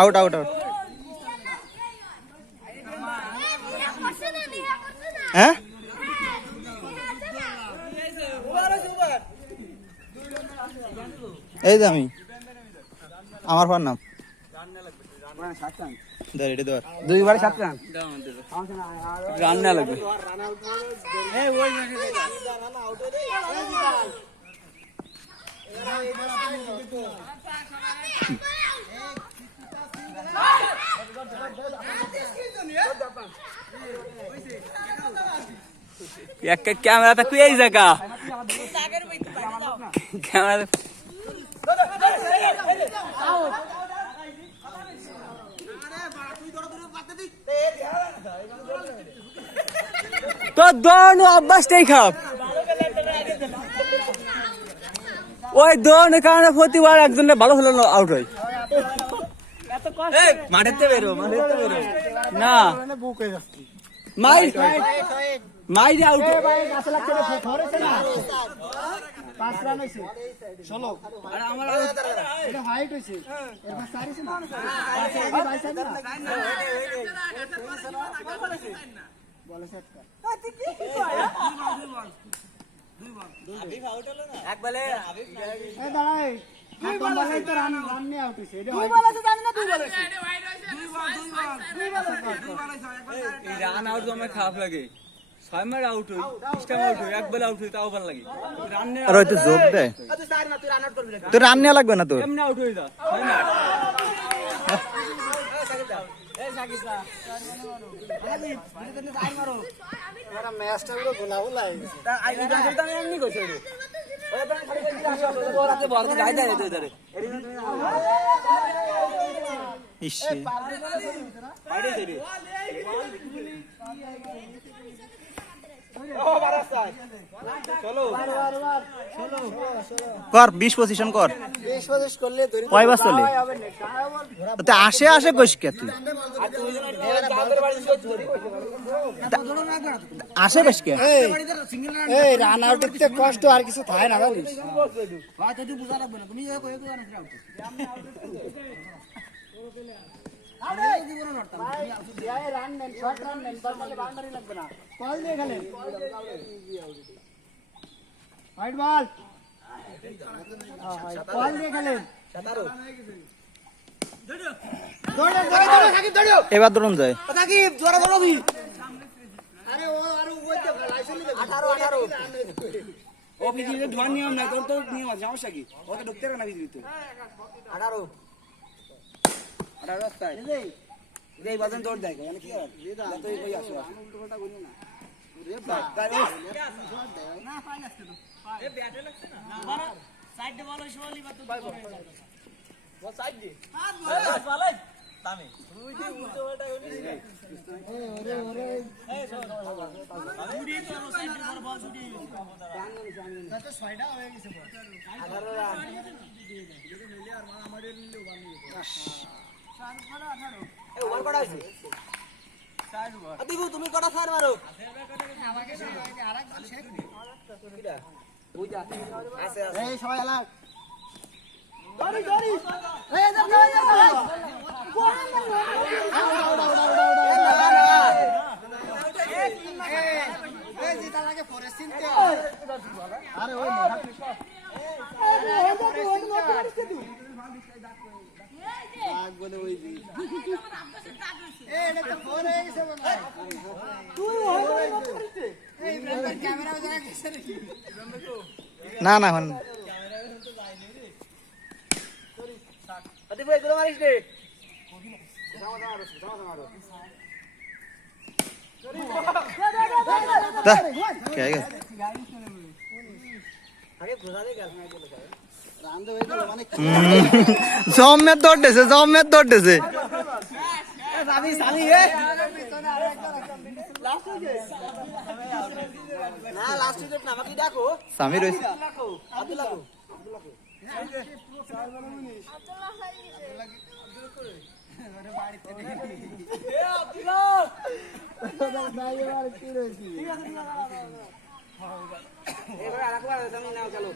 Out out out. হ্যাঁ এই যে আমি আমার ফোন নাম দুইবারে 7 রান রান না লাগবে। ক্যামেরা তো কুই জায়গা ক্যামেরা তো দৌড় অভ্যাসটাই খারাপ। ওই দৌড়ের কারণে প্রতিবার একজনের ভালো হলো আউট হয়। মাঠেতে বেরো না মাইরে আউট। খারাপ লাগে 6 মার আউট হই সিস্টেম আউট হই একবার আউট হই তাও ভালো লাগে। আর হয়তো যোগ দেয় তো রান নেওয়া লাগবে না তোর এমনি আউট হই যা 6 মার। এই সাকিসা মারা ম্যাচটা পুরো গোলা গোলা হয়ে গেছে। আই গাছটা আমি এমনি কইছি রে ওই তো খালি খালি আসো তো রাতে বড় গায় দেয় তো ধরে ইসে আইডে রে ও বারাসাই চলো কর 20 পজিশন কর 20 পজিশন করলে ধরে কয়বার চলে তো আসে আসে কইস কে তুই আসে কইস কে এই রান আউটের তে কষ্ট আর কিছু থাকে না জানিস ভাই তুই বুঝা লাগবে না তুমি কই কই রান আউট আরে জীবন নড়তাম ভাই রান নেন শর্ট রান নেন বলে বাউন্ডারি লাগবে না কল দিয়ে খেলেন হোয়াইট বল কল দিয়ে খেলেন 17 দৌড়ো এবার দৌড়ন যায় সাকিব জোরে দৌড়বি। আরে ও আর ওইতে লাইসেন্স 18 ও বিজিতে ধোয়ার নিয়ম নাই তোর তো নিয়ম আছে সমস্যা কি ও তো ঢুকতে না বিজিতে 18 রাস্তায় এই বাজন দৌড় দেয় মানে কি আর তুই কই আসো উল্টোটা করি না রে না ফাইল আসছে তো এ ব্যাটে লাগছে না না সাইড দে বল শোলি বা তুই বল সাইড দে বাস বল তামে তুই দি উল্টো ওটা করি ওরে এই ছুটি তো সাইড দে বল ছুটি না তো ছয়টা হয়ে গেছে বল 18 রান আর আমাদের নিলেও বানি এ ওভার কটা হইছে 4 ওভার আদিবু তুমি কটা ফার মারো আমাকে আরেকজন শেখ কিডা ওইটা আছে এই সবাই আলাগ দড়ি দড়ি এই যা এই জিতা লাগে ফরেস্ট চিনতে আরে ওই বলে ওই এটা তো ফোন হয়ে গেছে বাবা তুই এই ব্র্যান্ডের ক্যামেরা জায়গা গেছে নাকি না না হন ক্যামেরা তো যায়নি রে সরি আদি ভাই গুলো মারিস রে যাও মারো তা কে গেছে আগে ঘোরা দে গেল নাই বলে রান দে হইলো মানে জম্মের দৌড়তেছে সামি এ লাস্ট হইছে না লাস্ট হইছে না বাকি দেখো সামি রইছে আব্দুল্লাহ এবার আরেকবার তুমি নাও চলো